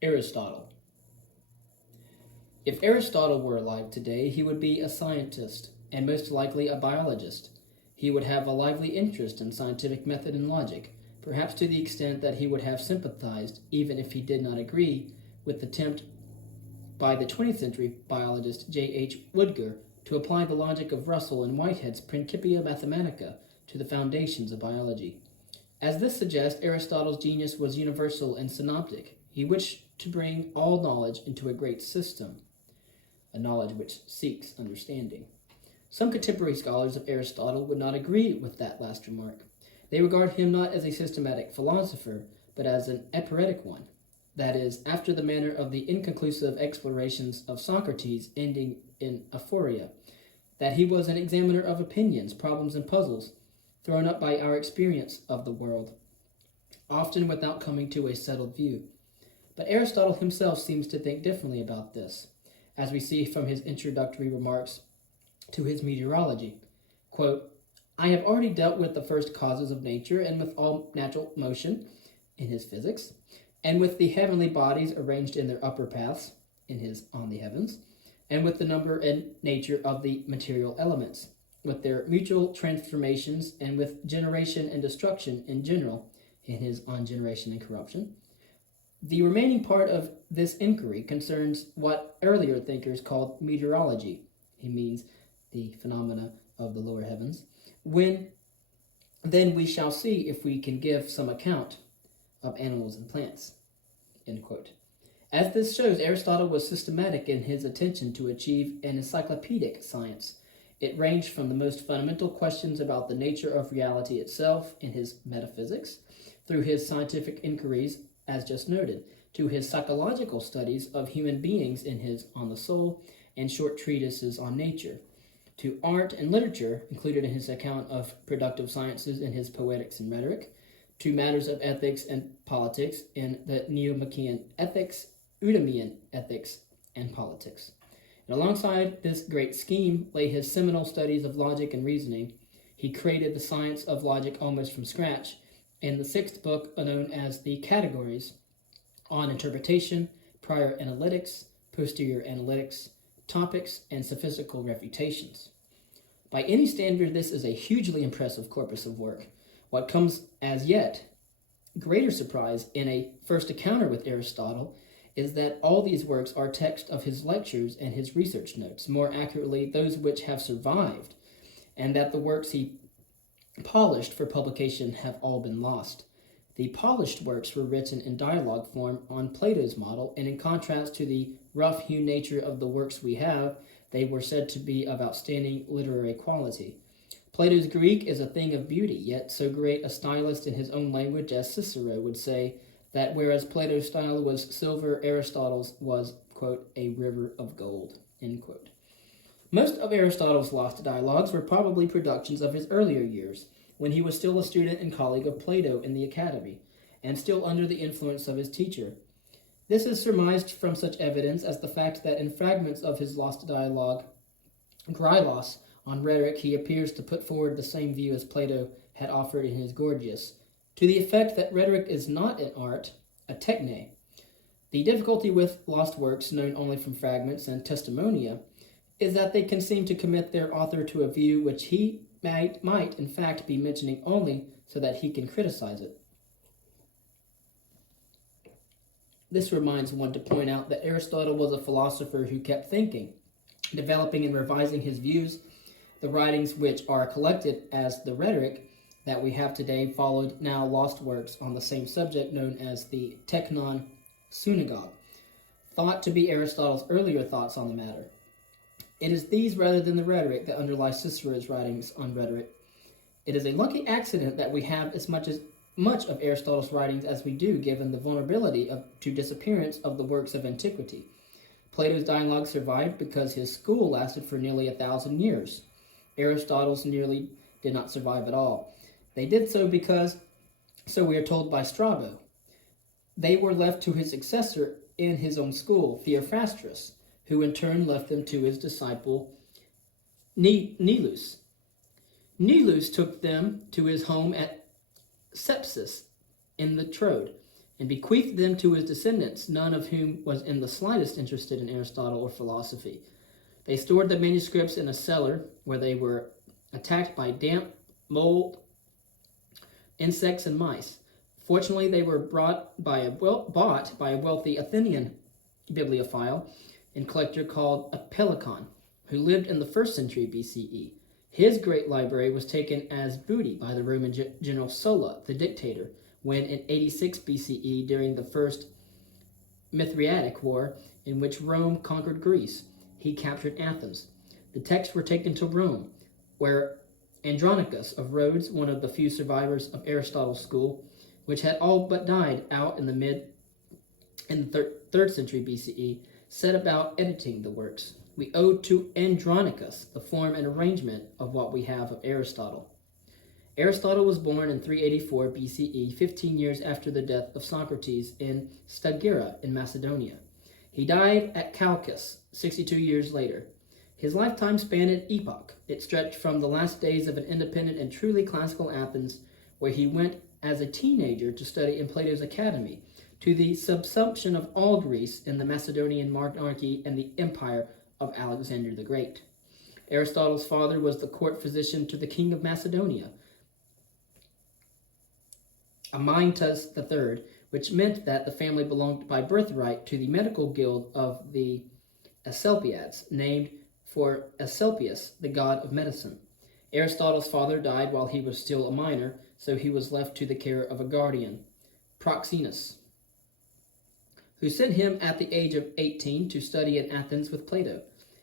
Aristotle. If Aristotle were alive today, he would be a scientist, and most likely a biologist. He would have a lively interest in scientific method and logic, perhaps to the extent that he would have sympathized, even if he did not agree, with the attempt by the 20th century biologist J. H. Woodger to apply the logic of Russell and Whitehead's Principia Mathematica to the foundations of biology. As this suggests, Aristotle's genius was universal and synoptic. He wished to bring all knowledge into a great system, a knowledge which seeks understanding. Some contemporary scholars of Aristotle would not agree with that last remark. They regard him not as a systematic philosopher, but as an epiretic one, that is, after the manner of the inconclusive explorations of Socrates ending in aphoria, that he was an examiner of opinions, problems, and puzzles thrown up by our experience of the world, often without coming to a settled view. But Aristotle himself seems to think differently about this, as we see from his introductory remarks to his meteorology. Quote, I have already dealt with the first causes of nature and with all natural motion in his physics, and with the heavenly bodies arranged in their upper paths in his On the Heavens, and with the number and nature of the material elements, with their mutual transformations, and with generation and destruction in general in his On Generation and Corruption. The remaining part of this inquiry concerns what earlier thinkers called meteorology. He means the phenomena of the lower heavens. Then we shall see if we can give some account of animals and plants. End quote. As this shows, Aristotle was systematic in his attention to achieve an encyclopedic science. It ranged from the most fundamental questions about the nature of reality itself in his metaphysics, through his scientific inquiries, as just noted, to his psychological studies of human beings in his On the Soul and short treatises on nature, to art and literature, included in his account of productive sciences in his Poetics and Rhetoric, to matters of ethics and politics in the Nicomachean Ethics, Eudemian Ethics, and Politics. And alongside this great scheme lay his seminal studies of logic and reasoning. He created the science of logic almost from scratch in the sixth book known as the Categories on Interpretation, Prior Analytics, Posterior Analytics, Topics, and Sophistical Refutations. By any standard, this is a hugely impressive corpus of work. What comes as yet greater surprise in a first encounter with Aristotle is that all these works are text of his lectures and his research notes, more accurately, those which have survived, and that the works he polished for publication have all been lost. The polished works were written in dialogue form on Plato's model, and in contrast to the rough-hewn nature of the works we have, they were said to be of outstanding literary quality. Plato's Greek is a thing of beauty, yet so great a stylist in his own language as Cicero would say that whereas Plato's style was silver, Aristotle's was, quote, a river of gold, end quote. Most of Aristotle's lost dialogues were probably productions of his earlier years, when he was still a student and colleague of Plato in the academy, and still under the influence of his teacher. This is surmised from such evidence as the fact that in fragments of his lost dialogue, Grylos, on rhetoric, he appears to put forward the same view as Plato had offered in his Gorgias, to the effect that rhetoric is not an art, a techne. The difficulty with lost works, known only from fragments and testimonia, is that they can seem to commit their author to a view which he might in fact be mentioning only so that he can criticize it. This reminds one to point out that Aristotle was a philosopher who kept thinking, developing and revising his views. The writings which are collected as the rhetoric that we have today followed now lost works on the same subject known as the Technon Synagogue, thought to be Aristotle's earlier thoughts on the matter. It is these rather than the rhetoric that underlie Cicero's writings on rhetoric. It is a lucky accident that we have as much of Aristotle's writings as we do, given the vulnerability to disappearance of the works of antiquity. Plato's dialogue survived because his school lasted for nearly 1,000 years. Aristotle's nearly did not survive at all. They did so because, so we are told by Strabo, they were left to his successor in his own school, Theophrastus, who in turn left them to his disciple Nilus. Nilus took them to his home at Sepsis in the Troad, and bequeathed them to his descendants, none of whom was in the slightest interested in Aristotle or philosophy. They stored the manuscripts in a cellar where they were attacked by damp, mold, insects, and mice. Fortunately, they were bought by a wealthy Athenian bibliophile and collector called Apellicon, who lived in the 1st century BCE. His great library was taken as booty by the Roman general Sulla, the dictator, when in 86 BCE, during the First Mithriatic War, in which Rome conquered Greece, he captured Athens. The texts were taken to Rome, where Andronicus of Rhodes, one of the few survivors of Aristotle's school, which had all but died out in the 3rd century BCE, set about editing the works. We owe to Andronicus the form and arrangement of what we have of Aristotle. Aristotle was born in 384 BCE, 15 years after the death of Socrates in Stagira in Macedonia. He died at Chalcis 62 years later. His lifetime spanned an epoch. It stretched from the last days of an independent and truly classical Athens, where he went as a teenager to study in Plato's academy, to the subsumption of all Greece in the Macedonian monarchy and the empire of Alexander the Great. Aristotle's father was the court physician to the king of Macedonia, Amyntas III, which meant that the family belonged by birthright to the medical guild of the Asclepiads, named for Asclepius, the god of medicine. Aristotle's father died while he was still a minor, so he was left to the care of a guardian, Proxenus, who sent him at the age of 18 to study at Athens with Plato.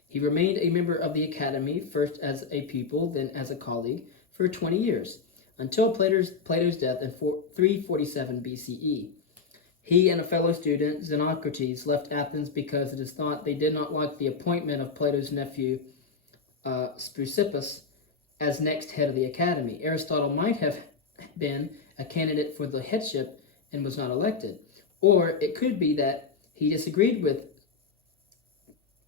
He remained a member of the academy, first as a pupil, then as a colleague, for 20 years, until Plato's death in 347 BCE. He and a fellow student, Xenocrates, left Athens because it is thought they did not like the appointment of Plato's nephew, Speusippus, as next head of the academy. Aristotle might have been a candidate for the headship and was not elected. Or it could be that he disagreed with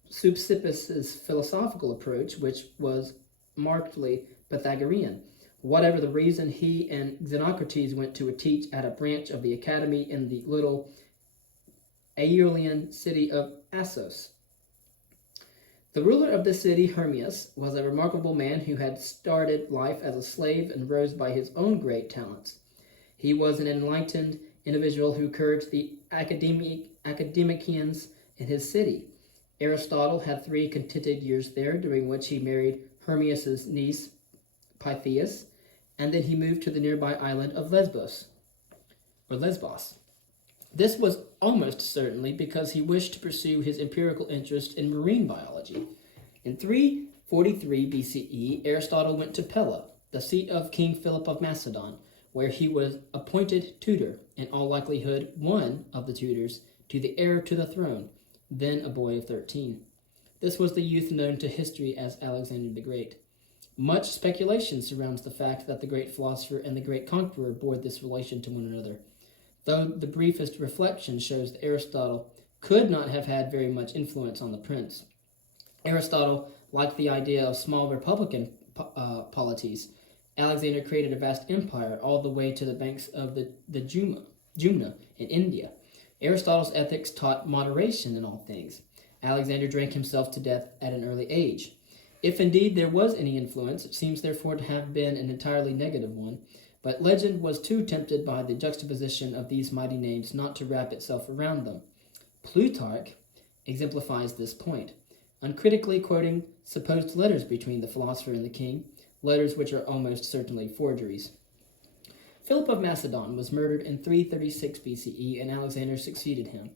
Speusippus's philosophical approach, which was markedly Pythagorean. Whatever the reason, he and Xenocrates went to teach at a branch of the academy in the little Aeolian city of Assos. The ruler of the city, Hermias, was a remarkable man who had started life as a slave and rose by his own great talents. He was an enlightened individual who encouraged the academicians in his city. Aristotle had 3 contented years there, during which he married Hermias' niece, Pythias, and then he moved to the nearby island of Lesbos. This was almost certainly because he wished to pursue his empirical interest in marine biology. In 343 BCE, Aristotle went to Pella, the seat of King Philip of Macedon, where he was appointed tutor, in all likelihood one of the tutors, to the heir to the throne, then a boy of 13. This was the youth known to history as Alexander the Great. Much speculation surrounds the fact that the great philosopher and the great conqueror bore this relation to one another, though the briefest reflection shows that Aristotle could not have had very much influence on the prince. Aristotle liked the idea of small republican polities. Alexander created a vast empire all the way to the banks of the Jumna in India. Aristotle's ethics taught moderation in all things. Alexander drank himself to death at an early age. If indeed there was any influence, it seems therefore to have been an entirely negative one, but legend was too tempted by the juxtaposition of these mighty names not to wrap itself around them. Plutarch exemplifies this point, uncritically quoting supposed letters between the philosopher and the king, letters which are almost certainly forgeries. Philip of Macedon was murdered in 336 BCE, and Alexander succeeded him.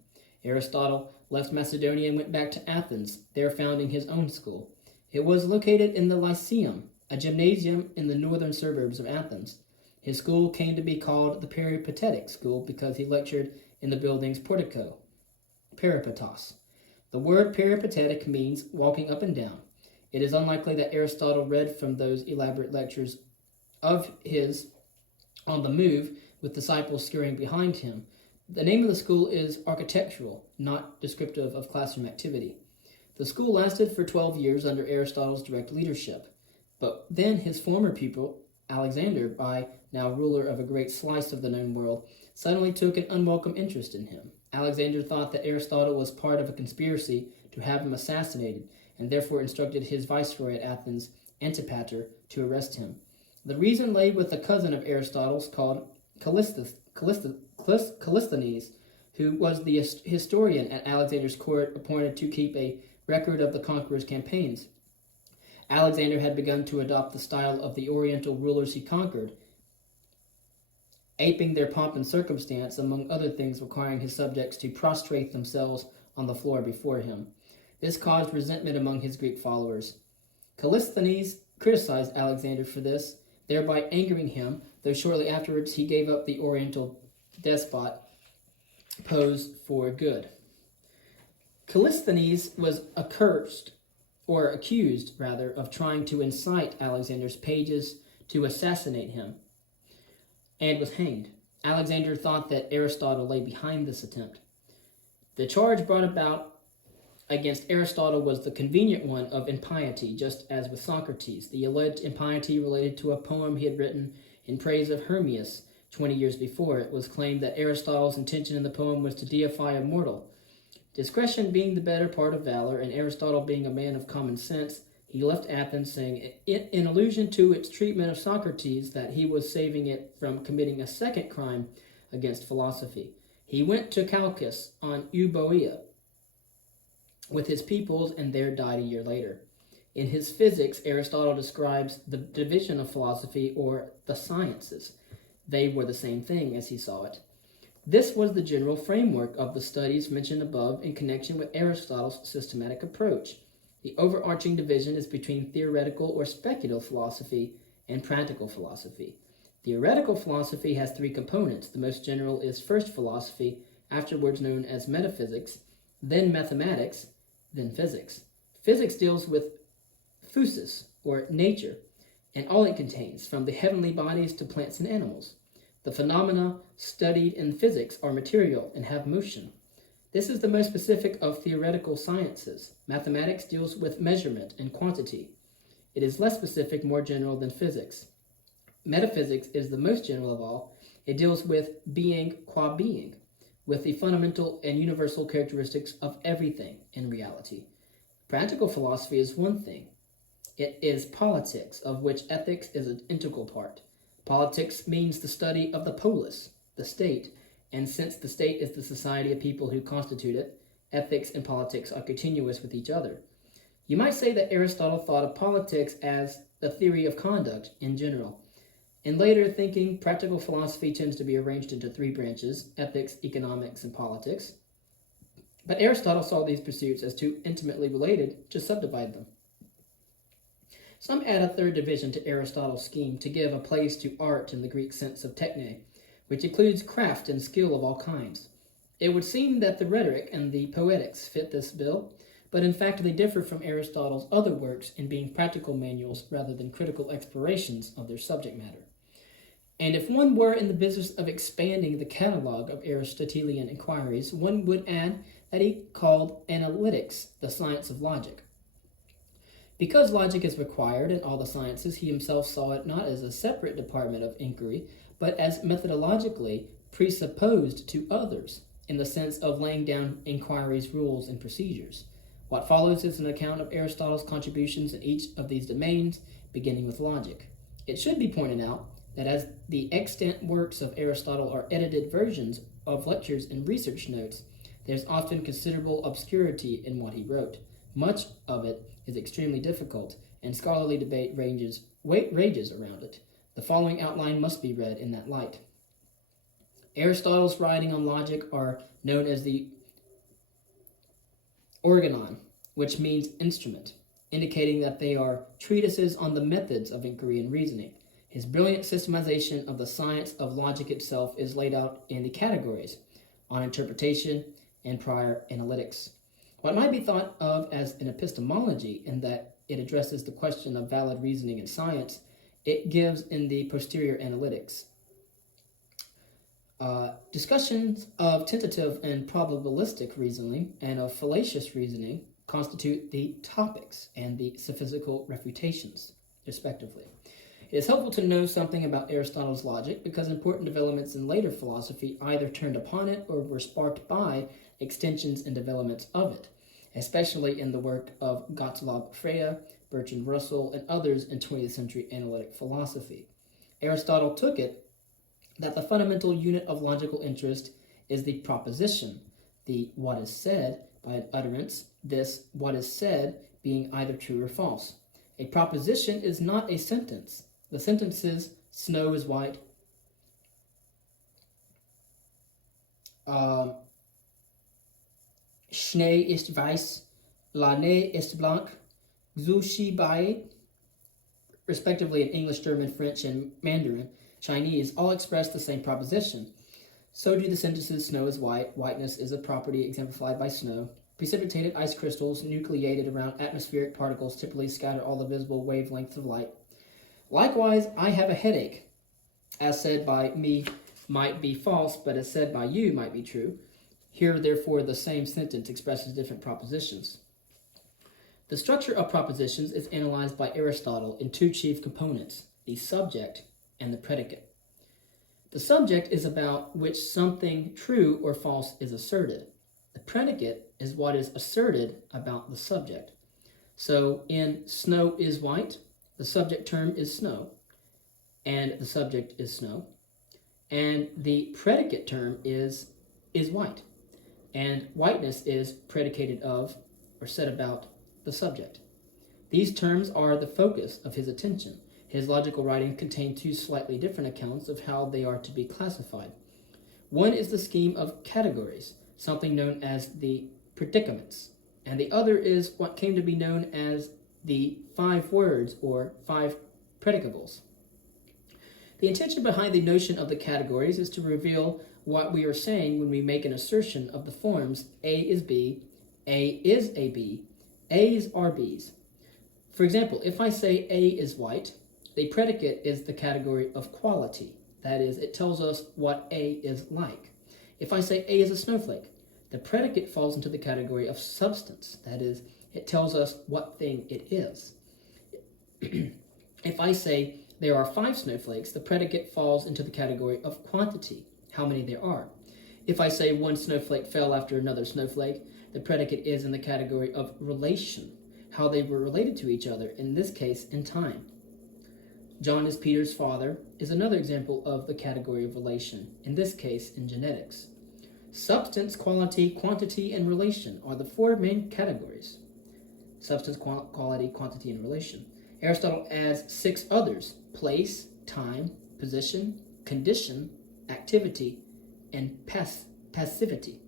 Aristotle left Macedonia and went back to Athens, there founding his own school. It was located in the Lyceum, a gymnasium in the northern suburbs of Athens. His school came to be called the Peripatetic School because he lectured in the building's portico, peripatos. The word peripatetic means walking up and down. It is unlikely that Aristotle read from those elaborate lectures of his on the move, with disciples scurrying behind him. The name of the school is architectural, not descriptive of classroom activity. The school lasted for 12 years under Aristotle's direct leadership, but then his former pupil, Alexander, by now ruler of a great slice of the known world, suddenly took an unwelcome interest in him. Alexander thought that Aristotle was part of a conspiracy to have him assassinated, and therefore instructed his viceroy at Athens, Antipater, to arrest him. The reason lay with a cousin of Aristotle's called Callisthenes, who was the historian at Alexander's court appointed to keep a record of the conqueror's campaigns. Alexander had begun to adopt the style of the Oriental rulers he conquered, aping their pomp and circumstance, among other things requiring his subjects to prostrate themselves on the floor before him. This caused resentment among his Greek followers. Callisthenes criticized Alexander for this, thereby angering him, though shortly afterwards he gave up the Oriental despot pose for good. Callisthenes was accused of trying to incite Alexander's pages to assassinate him, and was hanged. Alexander thought that Aristotle lay behind this attempt. The charge brought about against Aristotle was the convenient one of impiety, just as with Socrates. The alleged impiety related to a poem he had written in praise of Hermias 20 years before. It was claimed that Aristotle's intention in the poem was to deify a mortal. Discretion being the better part of valor, and Aristotle being a man of common sense, he left Athens, saying, in allusion to its treatment of Socrates, that he was saving it from committing a second crime against philosophy. He went to Chalcis on Euboea with his pupils, and there died a year later. In his Physics, Aristotle describes the division of philosophy, or the sciences. They were the same thing as he saw it. This was the general framework of the studies mentioned above in connection with Aristotle's systematic approach. The overarching division is between theoretical or speculative philosophy and practical philosophy. Theoretical philosophy has three components. The most general is first philosophy, afterwards known as metaphysics, then mathematics, then physics. Physics deals with physis, or nature, and all it contains, from the heavenly bodies to plants and animals. The phenomena studied in physics are material and have motion. This is the most specific of theoretical sciences. Mathematics deals with measurement and quantity. It is less specific, more general than physics. Metaphysics is the most general of all. It deals with being qua being, with the fundamental and universal characteristics of everything in reality. Practical philosophy is one thing. It is politics, of which ethics is an integral part. Politics means the study of the polis, the state, and since the state is the society of people who constitute it, ethics and politics are continuous with each other. You might say that Aristotle thought of politics as the theory of conduct in general. In later thinking, practical philosophy tends to be arranged into three branches: ethics, economics, and politics. But Aristotle saw these pursuits as too intimately related to subdivide them. Some add a third division to Aristotle's scheme to give a place to art in the Greek sense of techne, which includes craft and skill of all kinds. It would seem that the rhetoric and the poetics fit this bill, but in fact they differ from Aristotle's other works in being practical manuals rather than critical explorations of their subject matter. And if one were in the business of expanding the catalog of Aristotelian inquiries, one would add that he called analytics the science of logic. Because logic is required in all the sciences, he himself saw it not as a separate department of inquiry, but as methodologically presupposed to others, in the sense of laying down inquiry's rules and procedures. What follows is an account of Aristotle's contributions in each of these domains, beginning with logic. It should be pointed out that as the extant works of Aristotle are edited versions of lectures and research notes, there's often considerable obscurity in what he wrote. Much of it is extremely difficult, and scholarly debate rages around it. The following outline must be read in that light. Aristotle's writing on logic are known as the organon, which means instrument, indicating that they are treatises on the methods of inquiry and reasoning. His brilliant systematization of the science of logic itself is laid out in the categories on interpretation and prior analytics. What might be thought of as an epistemology, in that it addresses the question of valid reasoning in science, it gives in the posterior analytics. Discussions of tentative and probabilistic reasoning and of fallacious reasoning constitute the topics and the sophistical refutations, respectively. It is helpful to know something about Aristotle's logic because important developments in later philosophy either turned upon it or were sparked by extensions and developments of it, especially in the work of Gottlob Frege, Bertrand Russell, and others in 20th century analytic philosophy. Aristotle took it that the fundamental unit of logical interest is the proposition, the what is said by an utterance, this what is said being either true or false. A proposition is not a sentence. The sentences, snow is white, Schnee ist weiß, la neige ist blanc, Xushi bai, respectively in English, German, French, and Mandarin, Chinese, all express the same proposition. So do the sentences snow is white, whiteness is a property exemplified by snow. Precipitated ice crystals nucleated around atmospheric particles typically scatter all the visible wavelengths of light. Likewise, I have a headache, as said by me might be false, but as said by you might be true. Here, therefore, the same sentence expresses different propositions. The structure of propositions is analyzed by Aristotle in two chief components, the subject and the predicate. The subject is about which something true or false is asserted. The predicate is what is asserted about the subject. So in snow is white, the subject term is snow, and the subject is snow. And the predicate term is white. And whiteness is predicated of or said about the subject. These terms are the focus of his attention. His logical writings contain two slightly different accounts of how they are to be classified. One is the scheme of categories, something known as the predicaments, and the other is what came to be known as the 5 words or 5 predicables. The intention behind the notion of the categories is to reveal what we are saying when we make an assertion of the forms A is B, A is AB, A's are B's. For example, if I say A is white, the predicate is the category of quality. That is, it tells us what A is like. If I say A is a snowflake, the predicate falls into the category of substance. That is, it tells us what thing it is. If I say there are 5 snowflakes, the predicate falls into the category of quantity, how many there are. If I say one snowflake fell after another snowflake, the predicate is in the category of relation, how they were related to each other, in this case, in time. John is Peter's father is another example of the category of relation, in this case, in genetics. Substance, quality, quantity, and relation are the 4 main categories. Substance, quality, quantity, and relation. Aristotle adds 6 others: place, time, position, condition, activity, and passivity.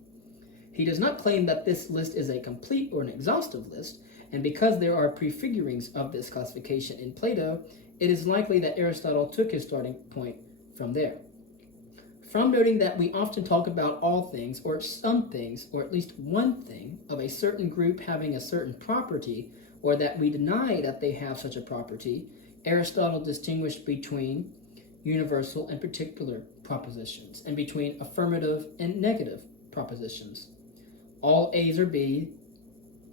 He does not claim that this list is a complete or an exhaustive list, and because there are prefigurings of this classification in Plato, it is likely that Aristotle took his starting point from there. From noting that we often talk about all things, or some things, or at least one thing, of a certain group having a certain property, or that we deny that they have such a property, Aristotle distinguished between universal and particular propositions, and between affirmative and negative propositions. All A's are B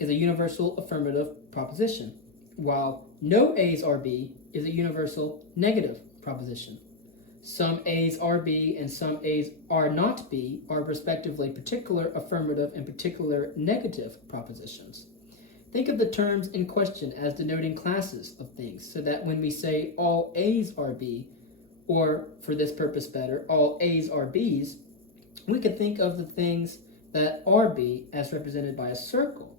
is a universal affirmative proposition, while no A's are B is a universal negative proposition. Some A's are B and some A's are not B are respectively particular affirmative and particular negative propositions. Think of the terms in question as denoting classes of things, so that when we say all A's are B, or for this purpose better, all A's are B's, we could think of the things that are B as represented by a circle,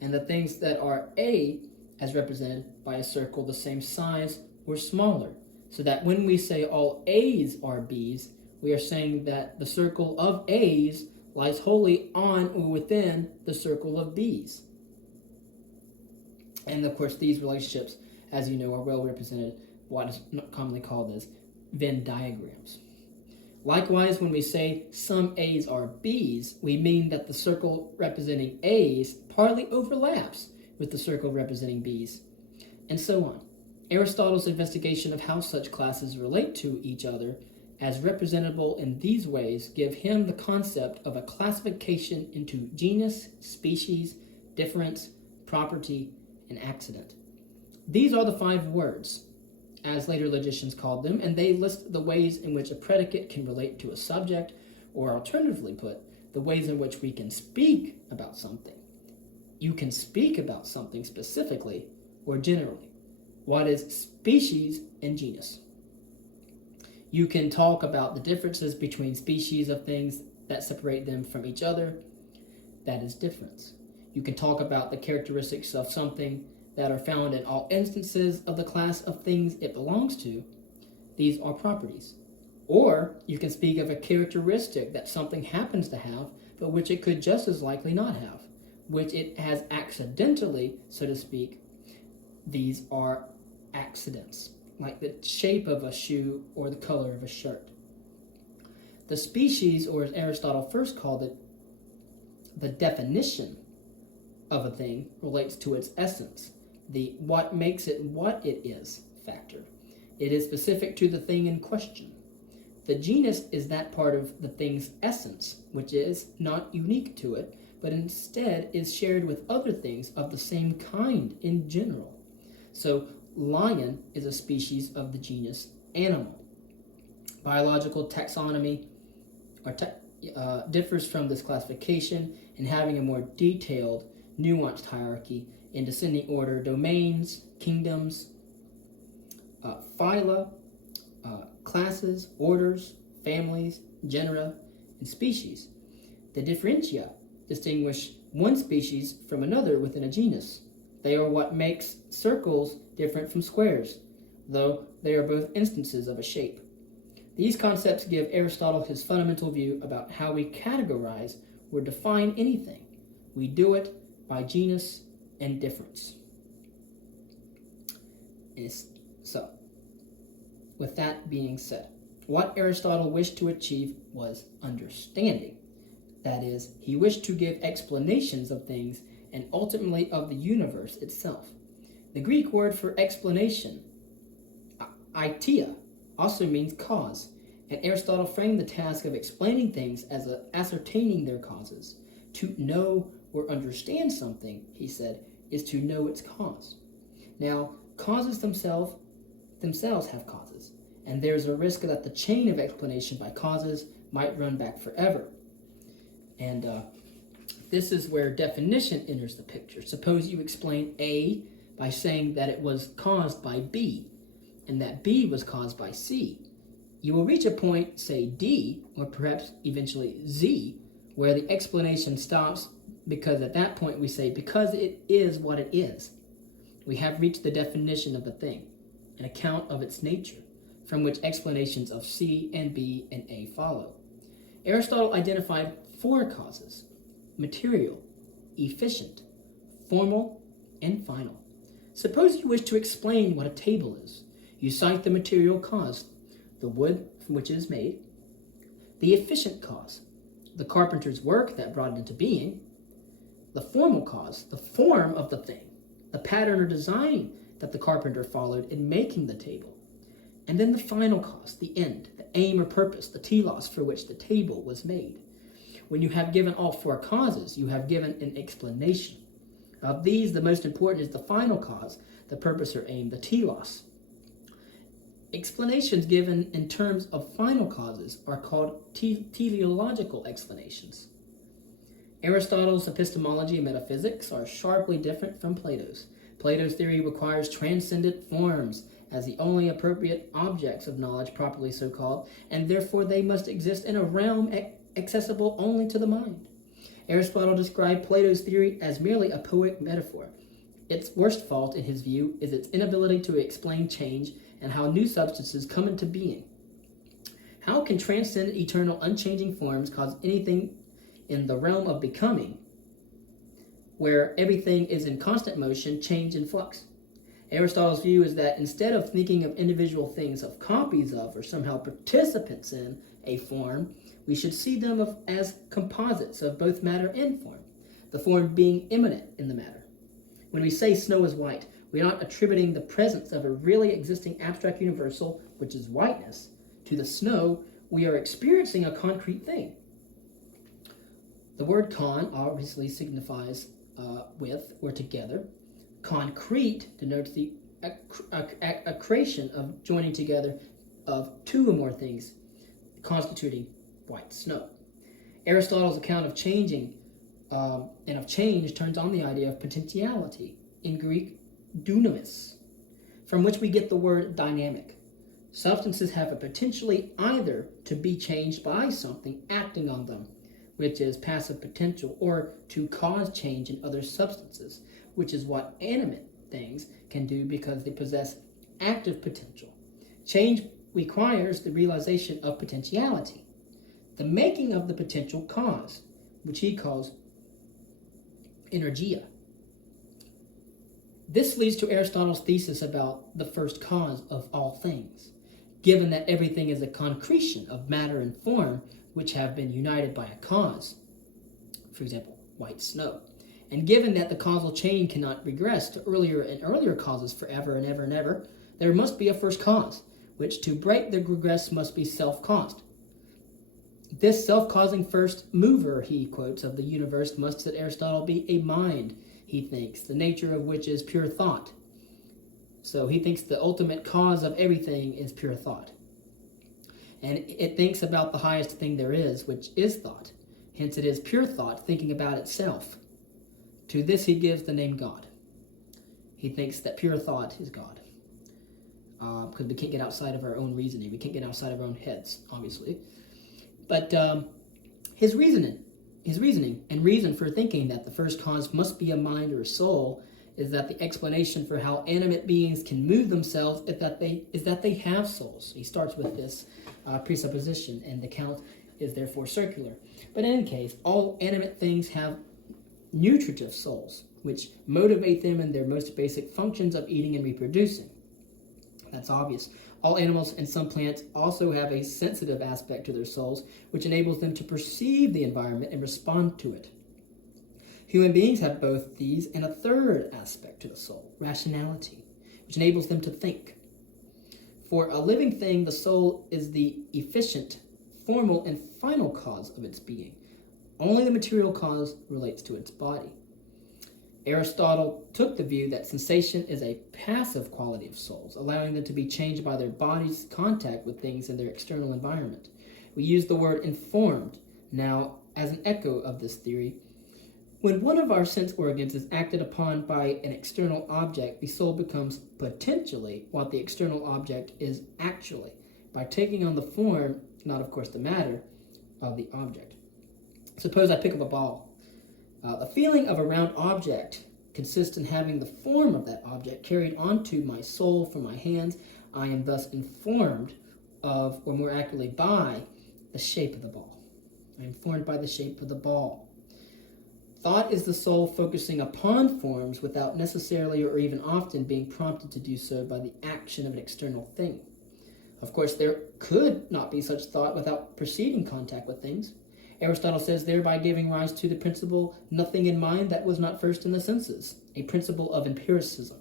and the things that are A as represented by a circle the same size or smaller, so that when we say all A's are B's, we are saying that the circle of A's lies wholly on or within the circle of B's. And of course, these relationships, as you know, are well represented, what is commonly called as Venn diagrams. Likewise, when we say some A's are B's, we mean that the circle representing A's partly overlaps with the circle representing B's, and so on. Aristotle's investigation of how such classes relate to each other as representable in these ways give him the concept of a classification into genus, species, difference, property, and accident. These are the 5 words. as later logicians called them, and they list the ways in which a predicate can relate to a subject, or alternatively put, the ways in which we can speak about something. You can speak about something specifically or generally. What is species and genus? You can talk about the differences between species of things that separate them from each other. That is difference. You can talk about the characteristics of something that are found in all instances of the class of things it belongs to. These are properties. Or you can speak of a characteristic that something happens to have, but which it could just as likely not have, which it has accidentally, so to speak. These are accidents, like the shape of a shoe or the color of a shirt. The species, or as Aristotle first called it, the definition of a thing, relates to its essence, the what makes it what it is factor. It is specific to the thing in question. The genus is that part of the thing's essence, which is not unique to it, but instead is shared with other things of the same kind in general. So, lion is a species of the genus animal. Biological taxonomy differs from this classification in having a more detailed, nuanced hierarchy in descending order domains, kingdoms, phyla, classes, orders, families, genera, and species. The differentia distinguish one species from another within a genus. They are what makes circles different from squares, though they are both instances of a shape. These concepts give Aristotle his fundamental view about how we categorize or define anything. We do it by genus and difference. So, with that being said, what Aristotle wished to achieve was understanding. That is, he wished to give explanations of things and ultimately of the universe itself. The Greek word for explanation, aitia, also means cause, and Aristotle framed the task of explaining things as ascertaining their causes. To know or understand something, he said, is to know its cause. Now, causes themselves have causes, and there's a risk that the chain of explanation by causes might run back forever. And this is where definition enters the picture. Suppose you explain A by saying that it was caused by B, and that B was caused by C. You will reach a point, say D, or perhaps eventually Z, where the explanation stops, because at that point we say, because it is what it is. We have reached the definition of the thing, an account of its nature, from which explanations of C and B and A follow. Aristotle identified 4 causes: material, efficient, formal, and final. Suppose you wish to explain what a table is. You cite the material cause, the wood from which it is made; the efficient cause, the carpenter's work that brought it into being; the formal cause, the form of the thing, the pattern or design that the carpenter followed in making the table; and then the final cause, the end, the aim or purpose, the telos for which the table was made. When you have given all 4 causes, you have given an explanation. Of these, the most important is the final cause, the purpose or aim, the telos. Explanations given in terms of final causes are called teleological explanations. Aristotle's epistemology and metaphysics are sharply different from Plato's. Plato's theory requires transcendent forms as the only appropriate objects of knowledge, properly so called, and therefore they must exist in a realm accessible only to the mind. Aristotle described Plato's theory as merely a poetic metaphor. Its worst fault, in his view, is its inability to explain change and how new substances come into being. How can transcendent, eternal, unchanging forms cause anything in the realm of becoming, where everything is in constant motion, change, and flux? Aristotle's view is that instead of thinking of individual things of copies of or somehow participants in a form, we should see them as composites of both matter and form, the form being immanent in the matter. When we say snow is white, we are not attributing the presence of a really existing abstract universal, which is whiteness, to the snow. We are experiencing a concrete thing. The word con obviously signifies with or together. Concrete denotes the a creation of joining together of two or more things constituting white snow. Aristotle's account of changing and of change turns on the idea of potentiality, in Greek dunamis, from which we get the word dynamic. Substances have a potentially either to be changed by something acting on them, which is passive potential, or to cause change in other substances, which is what animate things can do because they possess active potential. Change requires the realization of potentiality, the making of the potential cause, which he calls energia. This leads to Aristotle's thesis about the first cause of all things, given that everything is a concretion of matter and form which have been united by a cause, for example, white snow. And given that the causal chain cannot regress to earlier and earlier causes forever and ever and ever, there must be a first cause, which to break the regress must be self-caused. This self-causing first mover, he quotes, of the universe must, said Aristotle, be a mind, he thinks, the nature of which is pure thought. So he thinks the ultimate cause of everything is pure thought. And it thinks about the highest thing there is, which is thought. Hence it is pure thought, thinking about itself. To this he gives the name God. He thinks that pure thought is God. Because we can't get outside of our own reasoning. We can't get outside of our own heads, obviously. But his reasoning and reason for thinking that the first cause must be a mind or a soul is that the explanation for how animate beings can move themselves is that they have souls. He starts with this presupposition, and the account is therefore circular. But in any case, all animate things have nutritive souls, which motivate them in their most basic functions of eating and reproducing. That's obvious. All animals and some plants also have a sensitive aspect to their souls, which enables them to perceive the environment and respond to it. Human beings have both these and a third aspect to the soul, rationality, which enables them to think. For a living thing, the soul is the efficient, formal, and final cause of its being. Only the material cause relates to its body. Aristotle took the view that sensation is a passive quality of souls, allowing them to be changed by their body's contact with things in their external environment. We use the word informed now as an echo of this theory. When one of our sense organs is acted upon by an external object, the soul becomes potentially what the external object is actually, by taking on the form, not of course the matter, of the object. Suppose I pick up a ball. The feeling of a round object consists in having the form of that object carried onto my soul from my hands. I am thus informed of, or more accurately by, the shape of the ball. I am informed by the shape of the ball. Thought is the soul focusing upon forms without necessarily or even often being prompted to do so by the action of an external thing. Of course, there could not be such thought without preceding contact with things. Aristotle says, thereby giving rise to the principle, nothing in mind that was not first in the senses, a principle of empiricism.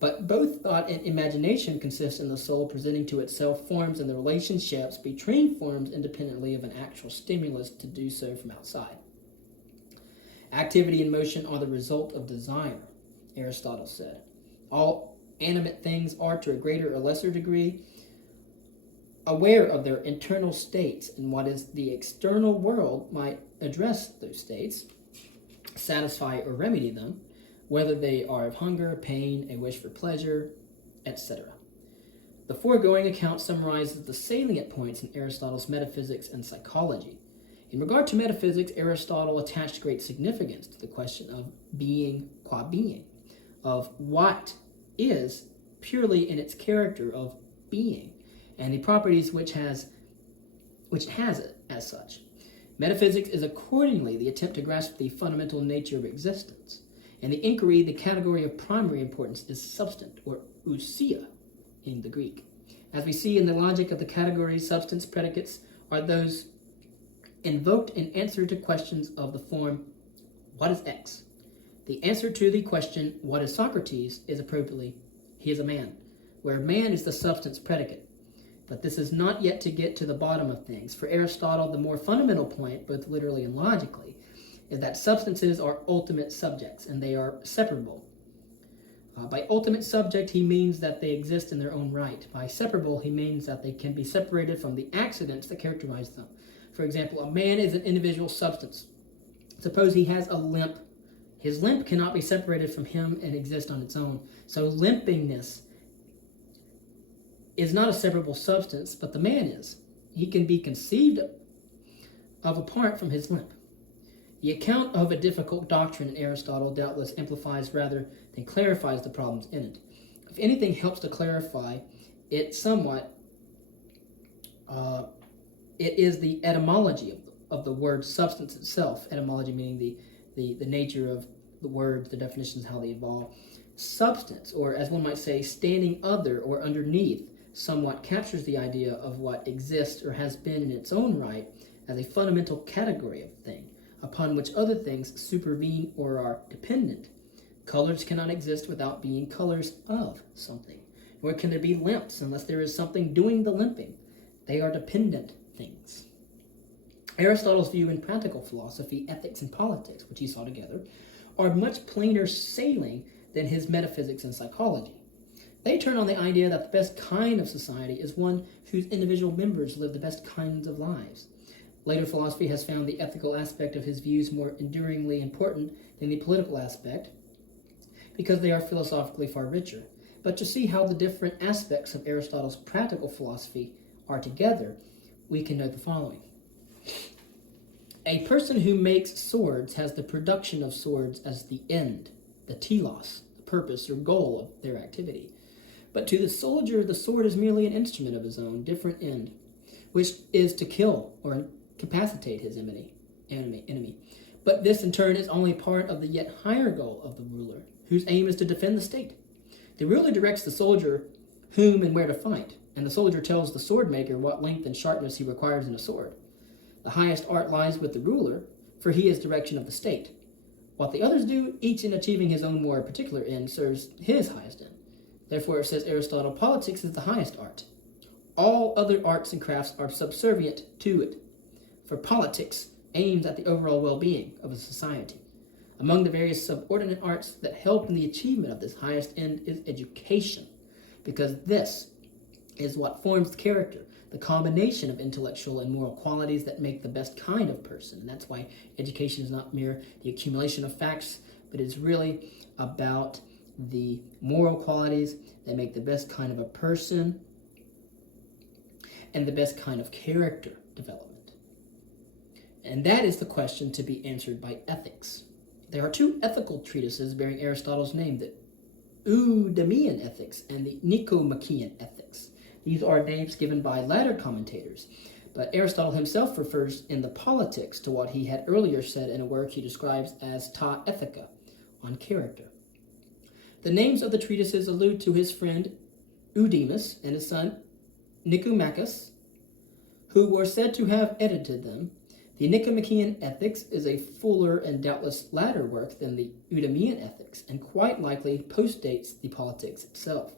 But both thought and imagination consist in the soul presenting to itself forms and the relationships between forms independently of an actual stimulus to do so from outside. Activity and motion are the result of desire, Aristotle said. All animate things are, to a greater or lesser degree, aware of their internal states, and what is the external world might address those states, satisfy or remedy them, whether they are of hunger, pain, a wish for pleasure, etc. The foregoing account summarizes the salient points in Aristotle's metaphysics and psychology. In regard to metaphysics, Aristotle attached great significance to the question of being qua being, of what is purely in its character of being, and the properties which has it as such. Metaphysics is accordingly the attempt to grasp the fundamental nature of existence. In the inquiry, the category of primary importance is substant, or ousia in the Greek. As we see in the logic of the categories, substance predicates are those invoked in answer to questions of the form, what is X? The answer to the question, what is Socrates, is appropriately, he is a man, where man is the substance predicate. But this is not yet to get to the bottom of things. For Aristotle, the more fundamental point, both literally and logically, is that substances are ultimate subjects, and they are separable. By ultimate subject, he means that they exist in their own right. By separable, he means that they can be separated from the accidents that characterize them. For example, a man is an individual substance. Suppose he has a limp. His limp cannot be separated from him and exist on its own. So limpingness is not a separable substance, but the man is. He can be conceived of apart from his limp. The account of a difficult doctrine in Aristotle doubtless amplifies rather than clarifies the problems in it. If anything helps to clarify it somewhat, it is the etymology of the word substance itself. Etymology meaning the nature of the words, the definitions, how they evolve. Substance, or as one might say, standing other or underneath, somewhat captures the idea of what exists or has been in its own right as a fundamental category of thing, upon which other things supervene or are dependent. Colors cannot exist without being colors of something, nor can there be limps unless there is something doing the limping. They are dependent things. Aristotle's view in practical philosophy, ethics, and politics, which he saw together, are much plainer sailing than his metaphysics and psychology. They turn on the idea that the best kind of society is one whose individual members live the best kinds of lives. Later philosophy has found the ethical aspect of his views more enduringly important than the political aspect, because they are philosophically far richer. But to see how the different aspects of Aristotle's practical philosophy are together, we can note the following. A person who makes swords has the production of swords as the end, the telos, the purpose or goal of their activity. But to the soldier, the sword is merely an instrument of his own different end, which is to kill or incapacitate his enemy. But this in turn is only part of the yet higher goal of the ruler, whose aim is to defend the state. The ruler directs the soldier whom and where to fight, and the soldier tells the sword maker what length and sharpness he requires in a sword. The highest art lies with the ruler, for he is direction of the state. What the others do, each in achieving his own more particular end, serves his highest end. Therefore, says Aristotle, politics is the highest art. All other arts and crafts are subservient to it, for politics aims at the overall well-being of a society. Among the various subordinate arts that help in the achievement of this highest end is education, because this is what forms the character, the combination of intellectual and moral qualities that make the best kind of person. And that's why education is not mere the accumulation of facts, but is really about the moral qualities that make the best kind of a person and the best kind of character development. And that is the question to be answered by ethics. There are two ethical treatises bearing Aristotle's name, the Eudemian ethics and the Nicomachean ethics. These are names given by latter commentators, but Aristotle himself refers in the Politics to what he had earlier said in a work he describes as ta ethica, on character. The names of the treatises allude to his friend Eudemus and his son Nicomachus, who were said to have edited them. The Nicomachean Ethics is a fuller and doubtless later work than the Eudemian Ethics, and quite likely postdates the Politics itself.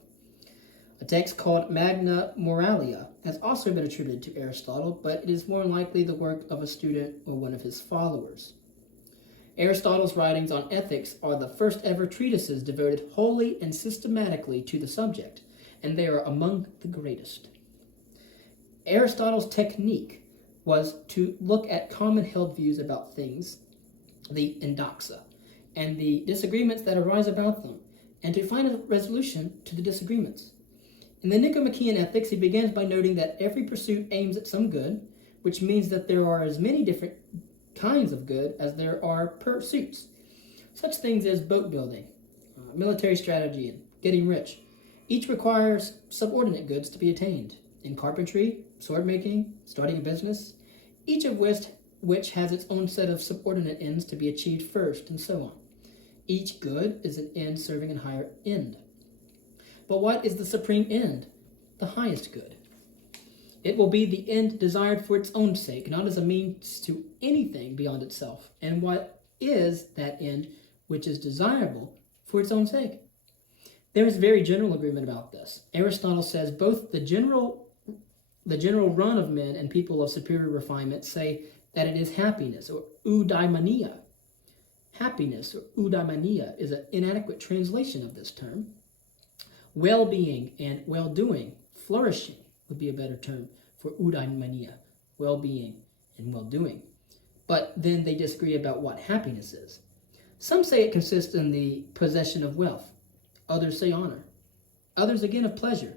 A text called Magna Moralia has also been attributed to Aristotle, but it is more likely the work of a student or one of his followers. Aristotle's writings on ethics are the first ever treatises devoted wholly and systematically to the subject, and they are among the greatest. Aristotle's technique was to look at common held views about things, the endoxa, and the disagreements that arise about them, and to find a resolution to the disagreements. In the Nicomachean Ethics, he begins by noting that every pursuit aims at some good, which means that there are as many different kinds of good as there are pursuits. Such things as boat building, military strategy, and getting rich. Each requires subordinate goods to be attained. In carpentry, sword making, starting a business, each of which has its own set of subordinate ends to be achieved first, and so on. Each good is an end serving a higher end. But what is the supreme end? The highest good. It will be the end desired for its own sake, not as a means to anything beyond itself. And what is that end which is desirable for its own sake? There is very general agreement about this. Aristotle says both the general run of men and people of superior refinement say that it is happiness, or eudaimonia. Happiness, or eudaimonia, is an inadequate translation of this term. Well-being and well-doing, flourishing, would be a better term for eudaimonia, well-being and well-doing. But then they disagree about what happiness is. Some say it consists in the possession of wealth. Others say honor. Others again of pleasure.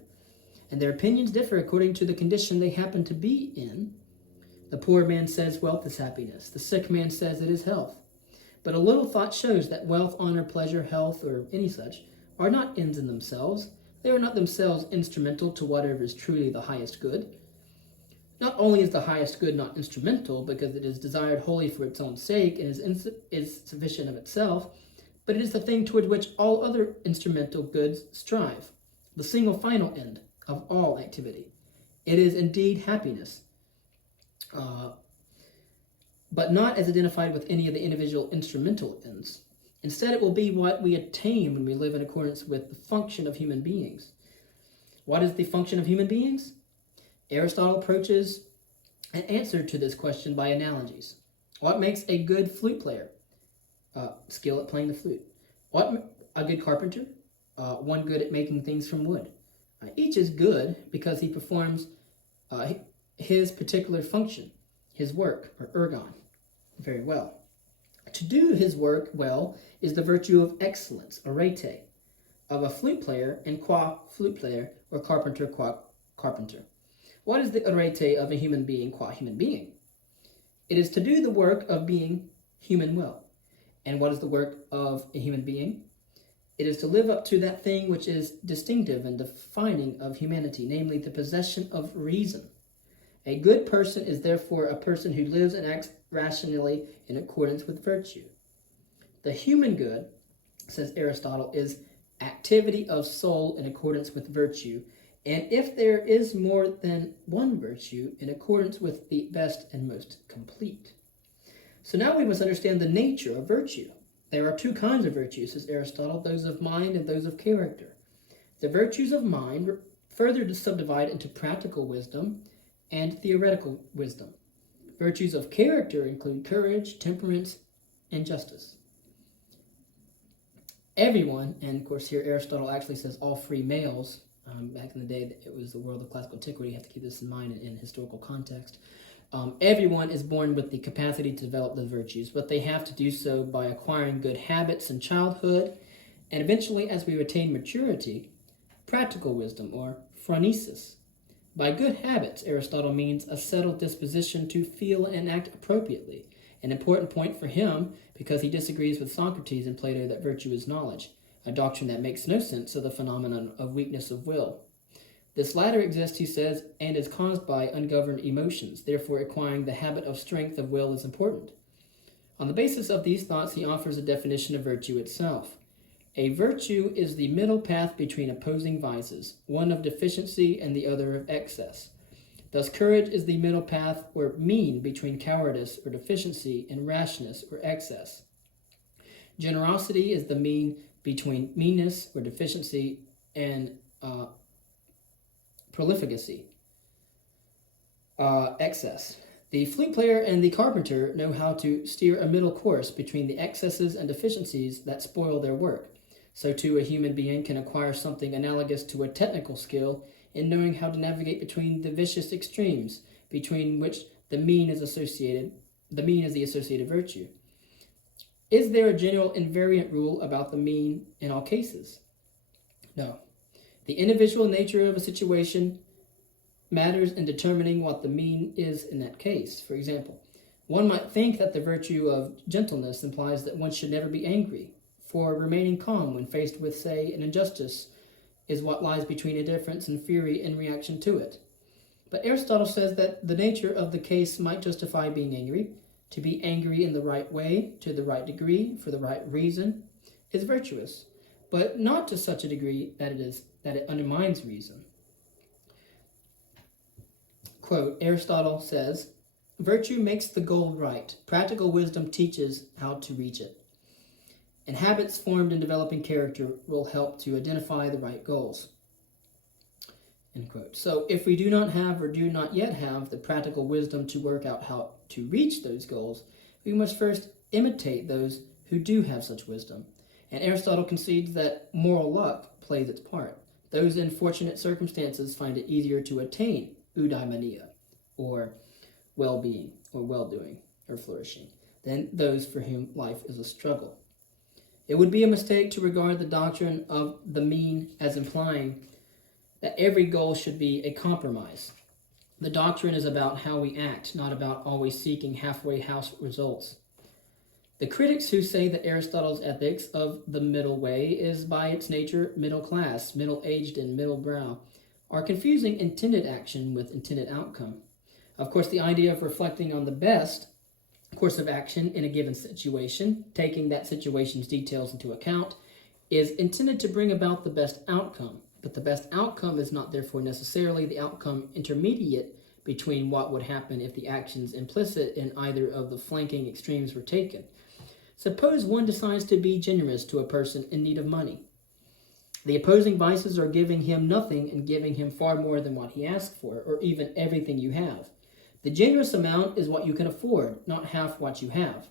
And their opinions differ according to the condition they happen to be in. The poor man says wealth is happiness. The sick man says it is health. But a little thought shows that wealth, honor, pleasure, health, or any such, are not ends in themselves. They are not themselves instrumental to whatever is truly the highest good. Not only is the highest good not instrumental because it is desired wholly for its own sake and is sufficient of itself, but it is the thing toward which all other instrumental goods strive, the single final end of all activity. It is indeed happiness, but not as identified with any of the individual instrumental ends. Instead, it will be what we attain when we live in accordance with the function of human beings. What is the function of human beings? Aristotle approaches an answer to this question by analogies. What makes a good flute player? Skill at playing the flute. What a good carpenter? One good at making things from wood. Each is good because he performs his particular function, his work, or ergon, very well. To do his work well is the virtue of excellence, arete, of a flute player and qua flute player, or carpenter qua carpenter. What is the arete of a human being qua human being? It is to do the work of being human well. And what is the work of a human being? It is to live up to that thing which is distinctive and defining of humanity, namely the possession of reason. A good person is therefore a person who lives and acts rationally in accordance with virtue. The human good, says Aristotle, is activity of soul in accordance with virtue, and if there is more than one virtue, in accordance with the best and most complete. So now we must understand the nature of virtue. There are two kinds of virtues, says Aristotle, those of mind and those of character. The virtues of mind further subdivide into practical wisdom and theoretical wisdom. Virtues of character include courage, temperance, and justice. Everyone, and of course here Aristotle actually says all free males. Back in the day, it was the world of classical antiquity. You have to keep this in mind in historical context. Everyone is born with the capacity to develop the virtues, but they have to do so by acquiring good habits in childhood, and eventually, as we attain maturity, practical wisdom, or phronesis. By good habits, Aristotle means a settled disposition to feel and act appropriately, an important point for him because he disagrees with Socrates and Plato that virtue is knowledge, a doctrine that makes no sense of the phenomenon of weakness of will. This latter exists, he says, and is caused by ungoverned emotions. Therefore, acquiring the habit of strength of will is important. On the basis of these thoughts, he offers a definition of virtue itself. A virtue is the middle path between opposing vices, one of deficiency and the other of excess. Thus, courage is the middle path or mean between cowardice or deficiency and rashness or excess. Generosity is the mean between meanness or deficiency and profligacy, excess. The flute player and the carpenter know how to steer a middle course between the excesses and deficiencies that spoil their work. So too a human being can acquire something analogous to a technical skill in knowing how to navigate between the vicious extremes, between which the mean is the associated virtue. Is there a general invariant rule about the mean in all cases? No. The individual nature of a situation matters in determining what the mean is in that case. For example, one might think that the virtue of gentleness implies that one should never be angry, for remaining calm when faced with, say, an injustice is what lies between indifference and fury in reaction to it. But Aristotle says that the nature of the case might justify being angry. To be angry in the right way, to the right degree, for the right reason, is virtuous, but not to such a degree that it undermines reason. Quote, Aristotle says, virtue makes the goal right. Practical wisdom teaches how to reach it. And habits formed in developing character will help to identify the right goals. End quote. So if we do not have or do not yet have the practical wisdom to work out how to reach those goals, we must first imitate those who do have such wisdom. And Aristotle concedes that moral luck plays its part. Those in fortunate circumstances find it easier to attain eudaimonia, or well-being, or well-doing, or flourishing, than those for whom life is a struggle. It would be a mistake to regard the doctrine of the mean as implying that every goal should be a compromise. The doctrine is about how we act, not about always seeking halfway house results. The critics who say that Aristotle's ethics of the middle way is by its nature middle class, middle-aged, and middle brow are confusing intended action with intended outcome. Of course, the idea of reflecting on the best course of action in a given situation, taking that situation's details into account, is intended to bring about the best outcome. But the best outcome is not therefore necessarily the outcome intermediate between what would happen if the actions implicit in either of the flanking extremes were taken. Suppose one decides to be generous to a person in need of money. The opposing vices are giving him nothing and giving him far more than what he asked for, or even everything you have. The generous amount is what you can afford, not half what you have.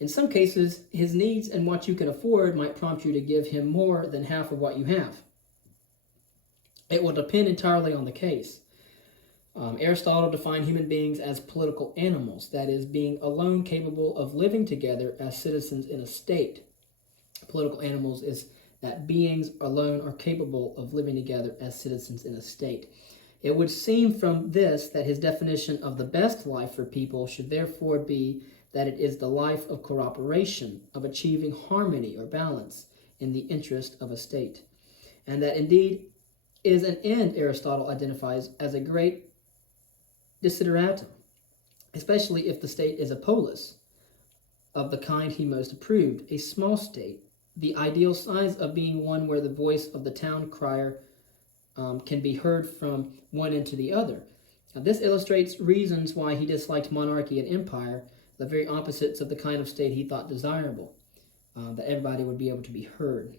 In some cases, his needs and what you can afford might prompt you to give him more than half of what you have. It will depend entirely on the case. Aristotle defined human beings as political animals, that is, being alone capable of living together as citizens in a state. Political animals is that beings alone are capable of living together as citizens in a state. It would seem from this that his definition of the best life for people should therefore be that it is the life of cooperation, of achieving harmony or balance in the interest of a state, and that indeed is an end Aristotle identifies as a great desideratum, especially if the state is a polis, of the kind he most approved, a small state, the ideal size of being one where the voice of the town crier can be heard from one end to the other. Now, this illustrates reasons why he disliked monarchy and empire, the very opposites of the kind of state he thought desirable, that everybody would be able to be heard.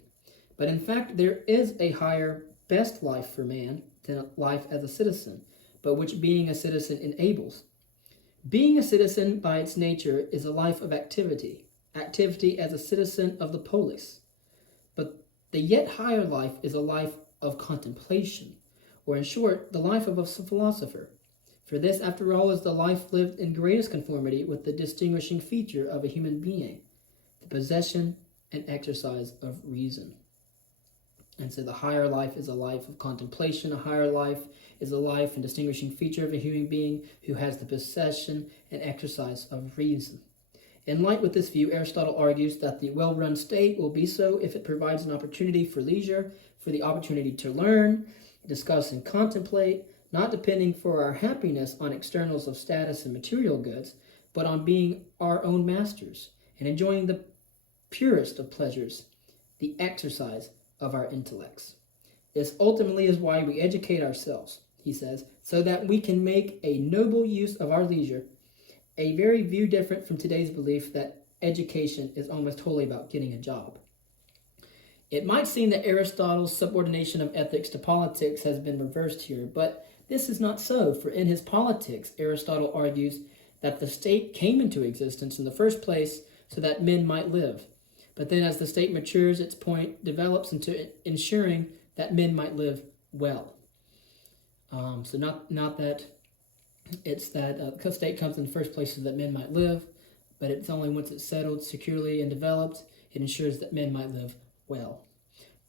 But in fact, there is a higher best life for man than life as a citizen, but which being a citizen enables. Being a citizen by its nature is a life of activity as a citizen of the polis. But the yet higher life is a life of contemplation, or in short, the life of a philosopher. For this, after all, is the life lived in greatest conformity with the distinguishing feature of a human being, the possession and exercise of reason. And so the higher life is a life of contemplation. A higher life is a life and distinguishing feature of a human being who has the possession and exercise of reason. In line with this view, Aristotle argues that the well-run state will be so if it provides an opportunity for leisure, for the opportunity to learn, discuss, and contemplate, not depending for our happiness on externals of status and material goods, but on being our own masters and enjoying the purest of pleasures, the exercise of our intellects. This ultimately is why we educate ourselves, he says, so that we can make a noble use of our leisure, a very view different from today's belief that education is almost wholly about getting a job. It might seem that Aristotle's subordination of ethics to politics has been reversed here, but this is not so, for in his Politics, Aristotle argues that the state came into existence in the first place so that men might live. But then as the state matures, its point develops into ensuring that men might live well. So not that it's that the state comes in the first place so that men might live, but it's only once it's settled securely and developed, it ensures that men might live well.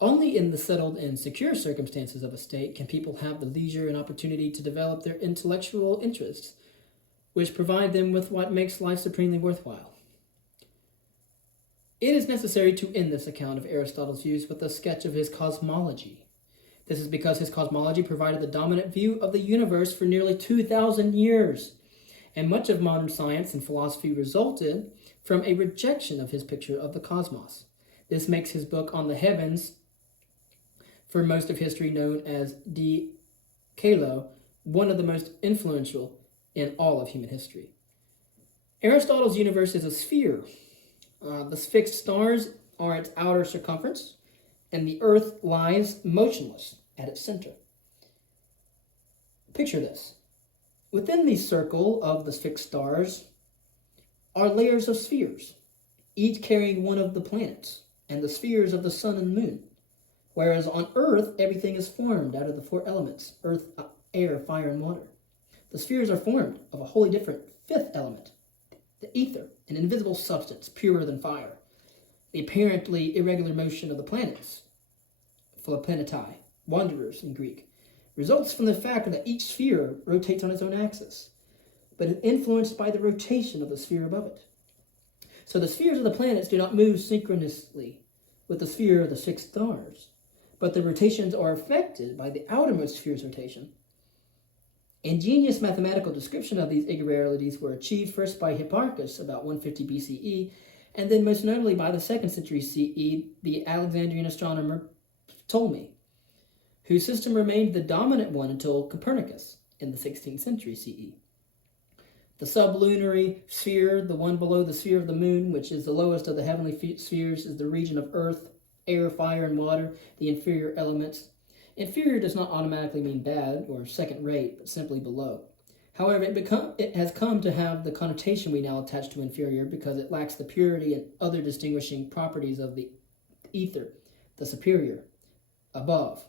Only in the settled and secure circumstances of a state can people have the leisure and opportunity to develop their intellectual interests, which provide them with what makes life supremely worthwhile. It is necessary to end this account of Aristotle's views with a sketch of his cosmology. This is because his cosmology provided the dominant view of the universe for nearly 2,000 years, and much of modern science and philosophy resulted from a rejection of his picture of the cosmos. This makes his book on the heavens, for most of history known as De Caelo, one of the most influential in all of human history. Aristotle's universe is a sphere. The fixed stars are its outer circumference, and the earth lies motionless at its center. Picture this. Within the circle of the fixed stars are layers of spheres. each carrying one of the planets and the spheres of the sun and moon. Whereas on Earth, everything is formed out of the four elements: earth, air, fire, and water. The spheres are formed of a wholly different fifth element, the ether, an invisible substance, purer than fire. The apparently irregular motion of the planets, planetae, wanderers in Greek, results from the fact that each sphere rotates on its own axis, but is influenced by the rotation of the sphere above it. So the spheres of the planets do not move synchronously with the sphere of the six stars, but the rotations are affected by the outermost sphere's rotation. Ingenious mathematical description of these irregularities were achieved first by Hipparchus about 150 BCE, and then most notably by the 2nd century CE, the Alexandrian astronomer Ptolemy, whose system remained the dominant one until Copernicus in the 16th century CE. The sublunary sphere, the one below the sphere of the moon, which is the lowest of the heavenly spheres, is the region of earth, air, fire, and water, the inferior elements. Inferior does not automatically mean bad or second rate, but simply below. However, it has come to have the connotation we now attach to inferior because it lacks the purity and other distinguishing properties of the ether, the superior, above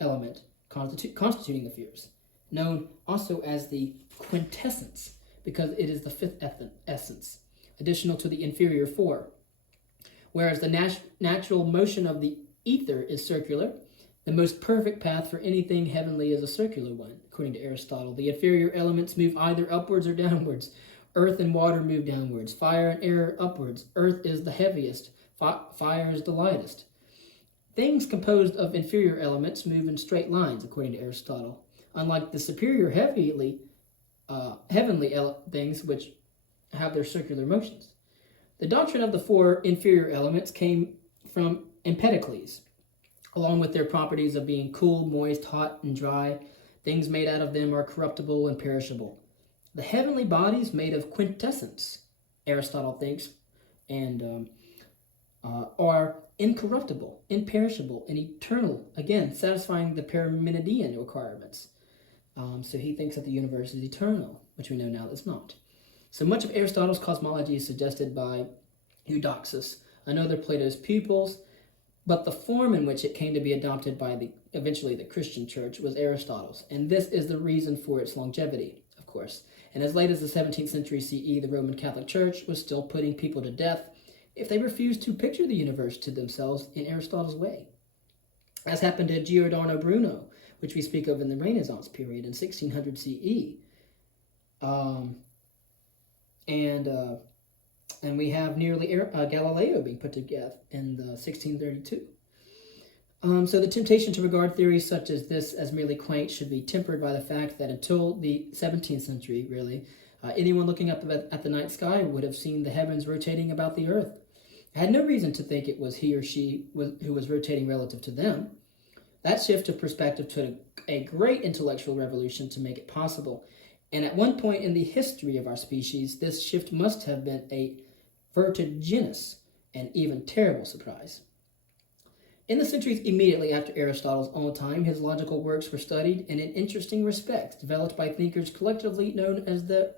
element constituting the spheres, known also as the quintessence, because it is the fifth essence, additional to the inferior four. Whereas the natural motion of the ether is circular, the most perfect path for anything heavenly is a circular one, according to Aristotle. The inferior elements move either upwards or downwards. Earth and water move downwards. Fire and air upwards. Earth is the heaviest. Fire is the lightest. Things composed of inferior elements move in straight lines, according to Aristotle, unlike the superior heavenly things which have their circular motions. The doctrine of the four inferior elements came from Empedocles, along with their properties of being cool, moist, hot, and dry. Things made out of them are corruptible and perishable. The heavenly bodies made of quintessence, Aristotle thinks, and are incorruptible, imperishable, and eternal, again, satisfying the Parmenidean requirements. So he thinks that the universe is eternal, which we know now it's not. So much of Aristotle's cosmology is suggested by Eudoxus, another of Plato's pupils, but the form in which it came to be adopted by eventually the Christian church was Aristotle's, and this is the reason for its longevity, of course. And as late as the 17th century CE, the Roman Catholic Church was still putting people to death if they refused to picture the universe to themselves in Aristotle's way, as happened to Giordano Bruno, which we speak of in the Renaissance period in 1600 CE. And we have nearly Galileo being put to death in 1632. So the temptation to regard theories such as this as merely quaint should be tempered by the fact that until the 17th century, really, anyone looking up at the night sky would have seen the heavens rotating about the earth. Had no reason to think it was he or she who was rotating relative to them. That shift of perspective took a great intellectual revolution to make it possible. And at one point in the history of our species, this shift must have been a vertiginous and even terrible surprise. In the centuries immediately after Aristotle's own time, his logical works were studied and in interesting respects developed by thinkers collectively known as the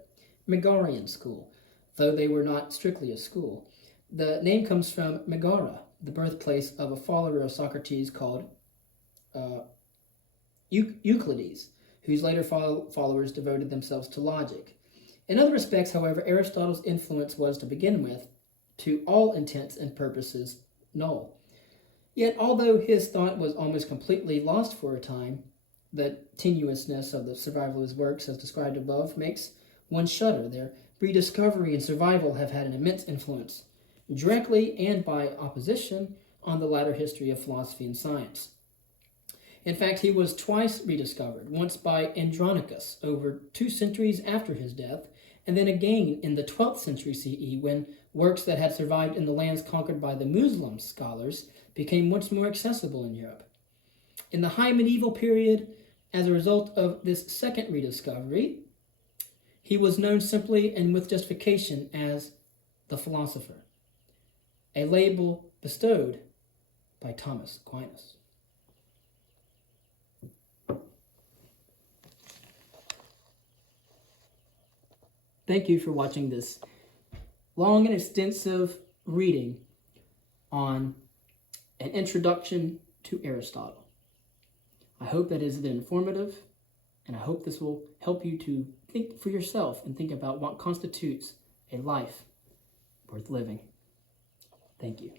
Megarian school, though they were not strictly a school. The name comes from Megara, the birthplace of a follower of Socrates called Euclides, whose later followers devoted themselves to logic. In other respects, however, Aristotle's influence was, to begin with, to all intents and purposes, null. Yet, although his thought was almost completely lost for a time, the tenuousness of the survival of his works, as described above, makes one shudder. Their rediscovery and survival have had an immense influence, directly and by opposition, on the latter history of philosophy and science. In fact, he was twice rediscovered, once by Andronicus over 2 centuries after his death, and then again in the 12th century CE, when works that had survived in the lands conquered by the Muslim scholars became much more accessible in Europe. In the high medieval period, as a result of this second rediscovery, he was known simply and with justification as the philosopher, a label bestowed by Thomas Aquinas. Thank you for watching this long and extensive reading on an introduction to Aristotle. I hope that has been informative, and I hope this will help you to think for yourself and think about what constitutes a life worth living. Thank you.